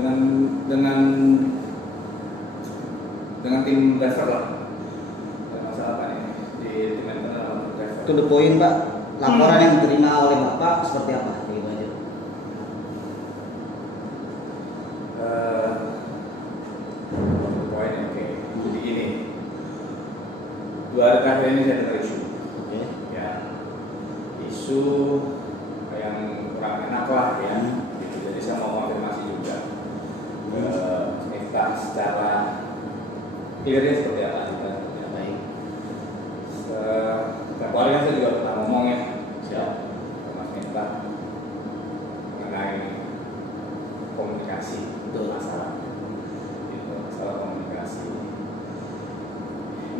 dengan dengan dengan tim driver lah. Ada masalah apa nih di tim internal untuk driver? To the point Pak, laporan yang diterima oleh Bapak seperti apa? Gitu aja. Poin oke. Jadi gini, 2 hari terakhir ini saya dengar isu. Oke. Ya, isu yang kurang enak lah ya. Gitu. Jadi saya mau konfirmasi juga ke Miftah secara clearnya seperti apa kita. Baik. Setiap hari kan saya juga pernah ngomong ya, siap ke Mas Miftah mengenai komunikasi. Betul. Masalah itu, masalah komunikasi.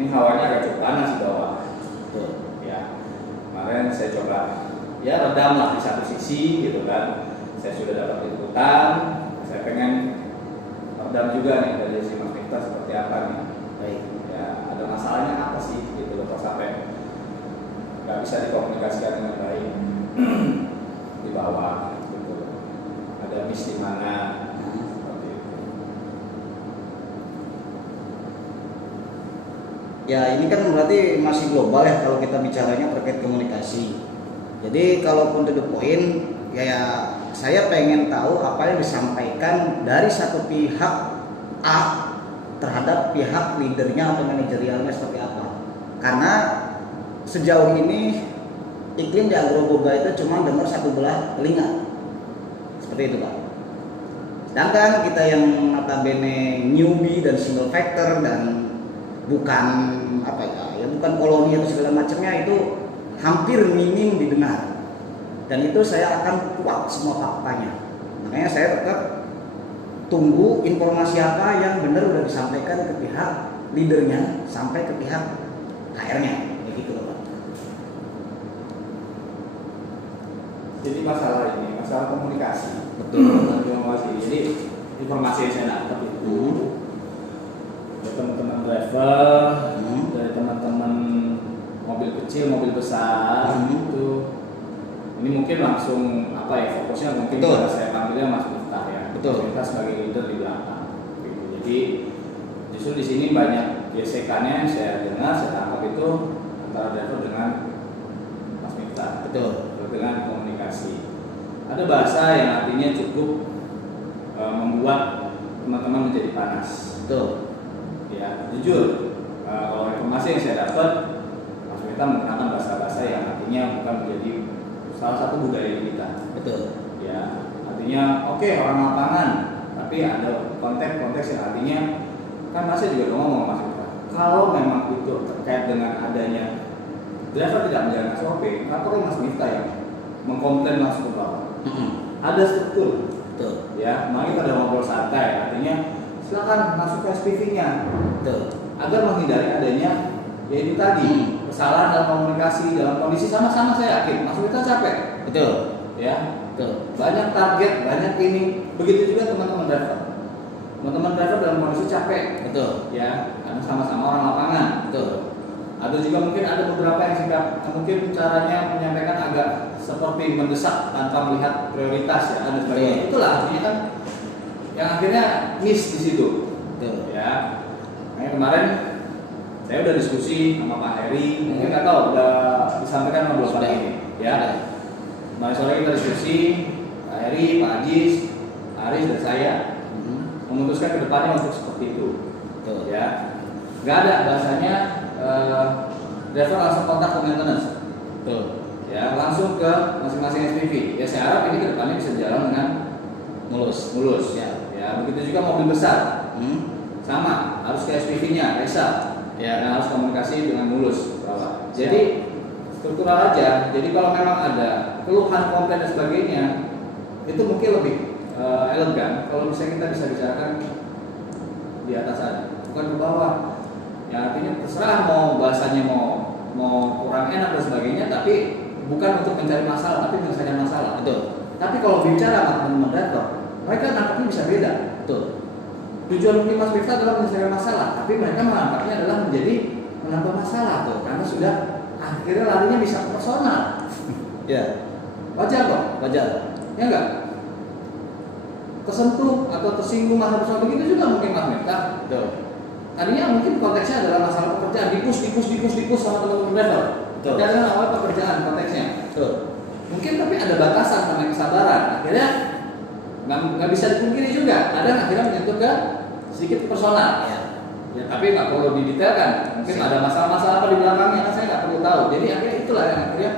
Ini hawanya agak cukup panas di bawah. Betul. Ya, kemarin saya coba ya redam lah di satu sisi gitu kan. Saya sudah dapat inputan, saya pengen redam juga nih dari si Mas Miftah seperti apa nih. Baik. Ya, ada masalahnya apa sih gitu loh, kok sampai nggak bisa dikomunikasikan dengan baik di bawah gitu loh. Ada miss di mana seperti itu. Ya ini kan berarti masih global ya kalau kita bicaranya terkait komunikasi. Jadi kalaupun to the point, ya saya pengen tahu apa yang disampaikan dari satu pihak A terhadap pihak leadernya atau manajerialnya seperti apa. Karena sejauh ini iklim di Agroboga itu cuma dengar satu belah telinga. Seperti itu Pak. Sedangkan kita yang notabene newbie dan single factor dan bukan apa ya bukan koloni atau segala macamnya itu hampir minim didengar, dan itu saya akan kuat semua faktanya. Makanya saya tetap tunggu informasi apa yang benar udah disampaikan ke pihak leadernya sampai ke pihak HR-nya, begitu Pak. Jadi masalah ini, masalah komunikasi. Betul. Jadi informasi yang saya dapat itu dari teman-teman driver, dari teman-teman mobil kecil, mobil besar, itu ini mungkin langsung apa ya fokusnya mungkin Betul. saya panggilnya Mas Miftah ya. Betul. Kita sebagai leader di belakang. Gitu. Jadi justru di sini banyak gesekannya saya dengar, saya tangkap itu antara driver dengan Mas Miftah. Betul. Dengan komunikasi. Ada bahasa yang artinya cukup membuat teman-teman menjadi panas. Betul. Ya, jujur, kalau informasi yang saya dapat, Mas Miftah menggunakan bahasa-bahasa yang artinya bukan menjadi salah satu budaya kita. Betul. Ya, artinya oke, orang lapangan, tapi ada konteks-konteks yang artinya kan Mas juga udah ngomong Mas Miftah. Kalau memang itu terkait dengan adanya driver tidak menjalankan SOP, nggak perlu Mas Miftah yang mengkomplain langsung ke bawah. Ada struktur. Betul. Ya, mari pada ngobrol santai, artinya silakan masuk ke SPV-nya. Betul. Agar menghindari adanya ya itu tadi kesalahan dalam komunikasi dalam kondisi sama-sama saya yakin Mas Miftah capek. Betul. Ya, Betul. banyak target, banyak ini. Begitu juga teman-teman driver. Teman-teman driver dalam kondisi capek. Betul. Ya, karena sama-sama orang lapangan. Betul. Ada juga mungkin ada beberapa yang sikap mungkin caranya menyampaikan agak seperti mendesak tanpa melihat prioritas ya, ada sebagainya. Itulah artinya kan yang akhirnya miss di situ. Betul. Ya, makanya kemarin saya udah diskusi sama Pak Heri, mungkin nggak tahu udah disampaikan sama belum Pak ini. Ya, kemarin sore kita diskusi Pak Heri, Pak Ajis, Pak Aris dan saya memutuskan kedepannya untuk seperti itu. Betul. Ya, nggak ada bahasanya driver langsung kontak ke maintenance. Betul. Ya, langsung ke masing-masing SPV. Ya, saya harap ini kedepannya bisa jalan dengan mulus. Ya, begitu juga mobil besar. Sama, harus ke SPV-nya, Resa. Ya, dan harus komunikasi dengan mulus. Jadi struktural aja. Jadi kalau memang ada keluhan, komplain dan sebagainya, itu mungkin lebih elegan. Kalau misalnya kita bisa bicarakan di atas aja, bukan ke bawah. Ya, artinya terserah mau bahasanya mau kurang enak dan sebagainya, tapi bukan untuk mencari masalah, tapi menyelesaikan masalah. Betul. Tapi kalau bicara sama teman-teman driver, mereka nangkapnya bisa beda. Betul. Tujuan mungkin Mas Miftah adalah menyelesaikan masalah, tapi mereka menangkapnya adalah menjadi menambah masalah tuh, karena sudah akhirnya larinya bisa ke personal. Ya. Wajar kok, Wajar. ya enggak? tersentuh atau tersinggung masalah begitu juga mungkin Mas Miftah. Betul. Tadinya mungkin konteksnya adalah masalah pekerjaan, dipus sama teman-teman driver. Betul. Dari awal pekerjaan konteksnya. Betul. Mungkin tapi ada batasan namanya kesabaran. Akhirnya nggak bisa dipungkiri juga. Ada akhirnya menyentuh ke sedikit personal. Ya tapi nggak perlu didetailkan. Mungkin ada masalah-masalah apa di belakangnya kan saya nggak perlu tahu. Jadi akhirnya itulah yang akhirnya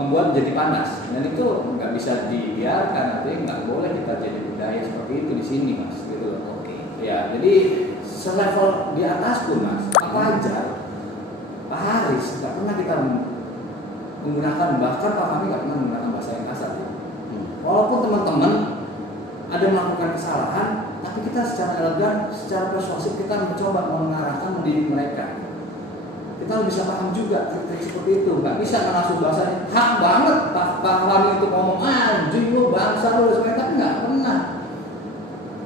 membuat jadi panas. Dan itu nggak bisa dibiarkan. Artinya nggak boleh kita jadi budaya seperti itu di sini mas. Gitu loh. Oke. Ya jadi selevel di atas pun mas. Apa aja Pak Haris nggak pernah kita menggunakan, bahkan Pak Fahmi nggak pernah menggunakan bahasa yang kasar. Walaupun teman-teman ada melakukan kesalahan, tapi kita secara elegan, secara persuasif kita mencoba mengarahkan, mendidik mereka. Kita bisa paham juga trik-trik seperti itu. Nggak bisa langsung bahasanya hak banget Pak Fahmi itu ngomong anjing lu bangsa lu sebenarnya, tapi nggak pernah.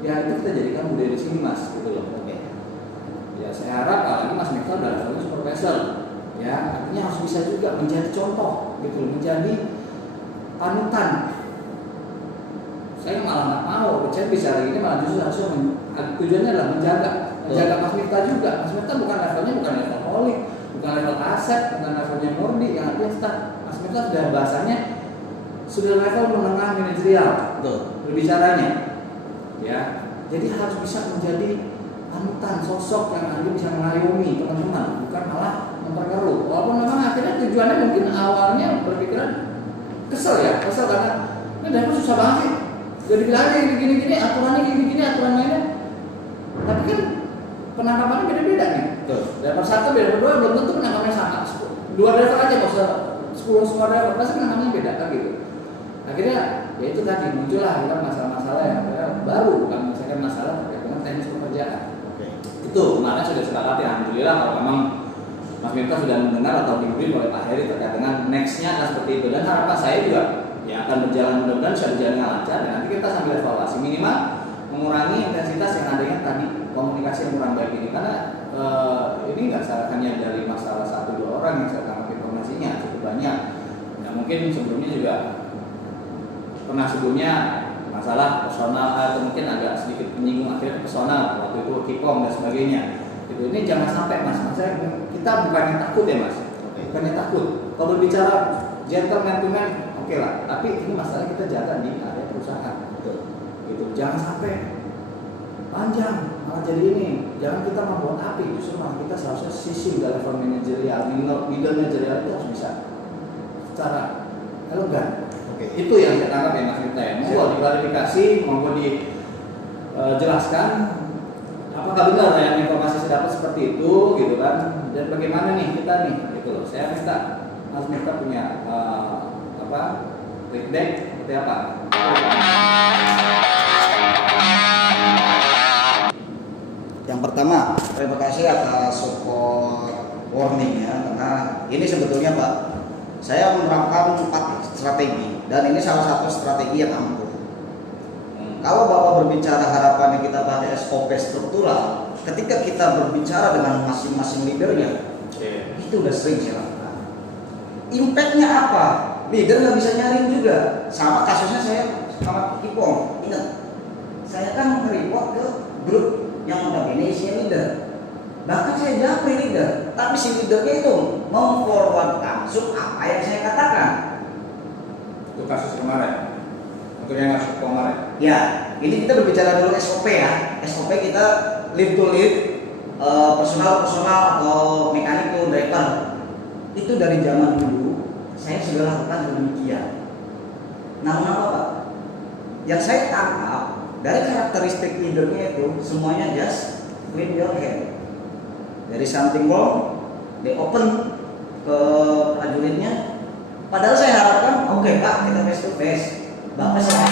Ya itu kita jadikan budaya di sini mas, gitu loh. Oke. Ya saya harap apalagi Mas Miftah adalah seorang supervisor. Ya artinya harus bisa juga menjadi contoh, gitu loh, menjadi panutan. Saya malah nggak mau, saya bicara ini malah justru harusnya tujuannya adalah menjaga Mas Miftah juga. Mas Miftah bukan level holik, bukan level aset, bukan levelnya Murdi, yang artinya Mas Miftah sudah bahasanya sudah level menengah manajerial, berbicaranya, ya. Jadi harus bisa menjadi panutan, sosok yang nanti bisa mengayomi teman-teman, bukan malah memperkeruh. Walaupun memang akhirnya tujuannya mungkin awalnya berpikiran kesel karena ini driver susah banget sih. Jadi bilangnya gini, aturannya gini, aturan mainnya. Tapi kan penangkapannya beda-beda nih. Driver satu, driver dua belum tentu penangkapannya sama. Dua driver aja nggak usah 10 semua driver, pasti penangkapannya beda kan gitu. Akhirnya ya itu tadi muncullah kan masalah-masalah yang baru, bukan misalkan masalah terkait dengan teknis pekerjaan. Itu kemarin sudah sepakati, alhamdulillah kalau memang Mas Miftah sudah mendengar atau diberi oleh Pak Heri terkait dengan nextnya akan seperti itu, dan harapan saya juga yang akan berjalan mudah-mudahan bisa berjalan dengan lancar, dan nanti kita sambil evaluasi minimal mengurangi intensitas yang adanya tadi komunikasi yang kurang baik ini, karena ini nggak hanya dari masalah 1-2 orang yang saya tangkap informasinya cukup banyak. Nah mungkin sebelumnya masalah personal atau mungkin agak sedikit menyinggung akhirnya personal waktu itu Kipom dan sebagainya. Itu ini jangan sampai mas, kita bukannya takut ya mas, bukannya takut. Kalau berbicara gentleman to man oke lah, tapi ini masalah kita jaga di area perusahaan. Gitu. Jangan sampai panjang malah jadi ini. Jangan kita membuat api, justru malah kita seharusnya sisi udah level manajerial, middle manajerial itu harus bisa secara elegan. Itu yang saya tangkap ya Mas Miftah ya. Mau diklarifikasi, mau dijelaskan apakah benar yang informasi saya dapat seperti itu gitu kan, dan bagaimana nih kita nih gitu loh. Saya minta Mas Miftah punya feedback seperti apa. Yang pertama, terima kasih atas support warning ya, karena ini sebetulnya Pak, saya menerapkan 4 strategi dan ini salah satu strategi yang ampuh. Kalau Bapak berbicara harapannya kita pada SOP struktural, ketika kita berbicara dengan masing-masing leadernya, itu udah sering saya lakukan. Impactnya apa? Leader nggak bisa nyaring juga. Sama kasusnya saya sama Kipom. Ingat, saya kan report ke grup yang notabene isinya leader. Bahkan saya japri leader, tapi si leadernya itu memforward langsung apa yang saya katakan. Itu kasus kemarin, untuk yang kasus kemarin. Ya, ini kita berbicara dulu SOP ya. SOP kita lead to lead, personal atau mechanical driver. Itu dari zaman dulu saya sudah lakukan demikian. Namun apa Pak? Yang saya tangkap dari karakteristik leadernya itu semuanya just clean your head. Dari something wrong, they open ke prajuritnya. Padahal saya harapkan, oke Pak, kita face to face. Bapak saya